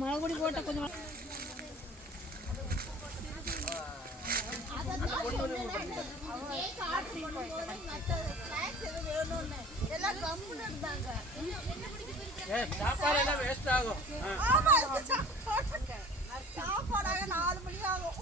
மறுபடி போட்ட கொஞ்சம் சாப்பாடு எல்லாம் வேஸ்ட் ஆகும். சாப்பாடாக 4 மணி ஆகும்.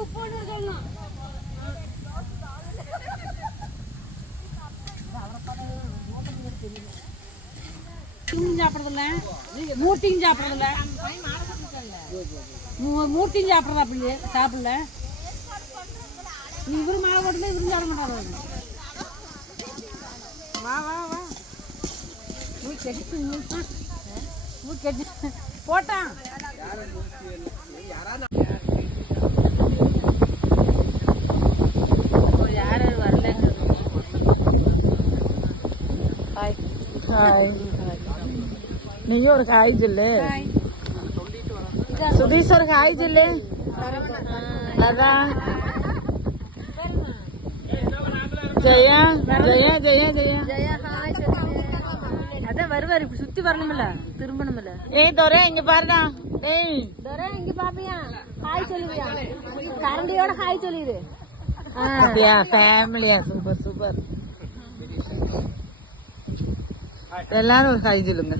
உப்பு சொல்லணும் சாப்பிடறதில்ல மூர்த்தியும் சாப்பிடறதில்ல மூர்த்தியும் சாப்பிடறதா அப்படி சாப்பிடல இவரு மாவு போட்டுல இவரும் சாப்பிட மாட்டாரு வா வா வா கெட்டு போட்டான் யாரு வரல ஹாய் நீயும் ஒரு ஹாய் சொல்லு சுதீஷ் ஒரு ஹாய் சொல்லு அதான் ஜெயா ஜெயா ஜெயா ஜெயா அதான் வருவாரு இப்படி சுத்தி வரணும்ல திரும்பணும்ல ஏய் தோரே இங்க பாருடா ஏய் தோரே இங்க பாப்பியா ஹாய் சொல்லுவியா கரண்டியோட ஹாய் சொல்லிடு அப்படியா ஃபேமிலியா சூப்பர் சூப்பர் எல்லாரும் ஒரு ஹாய் சொல்லுங்க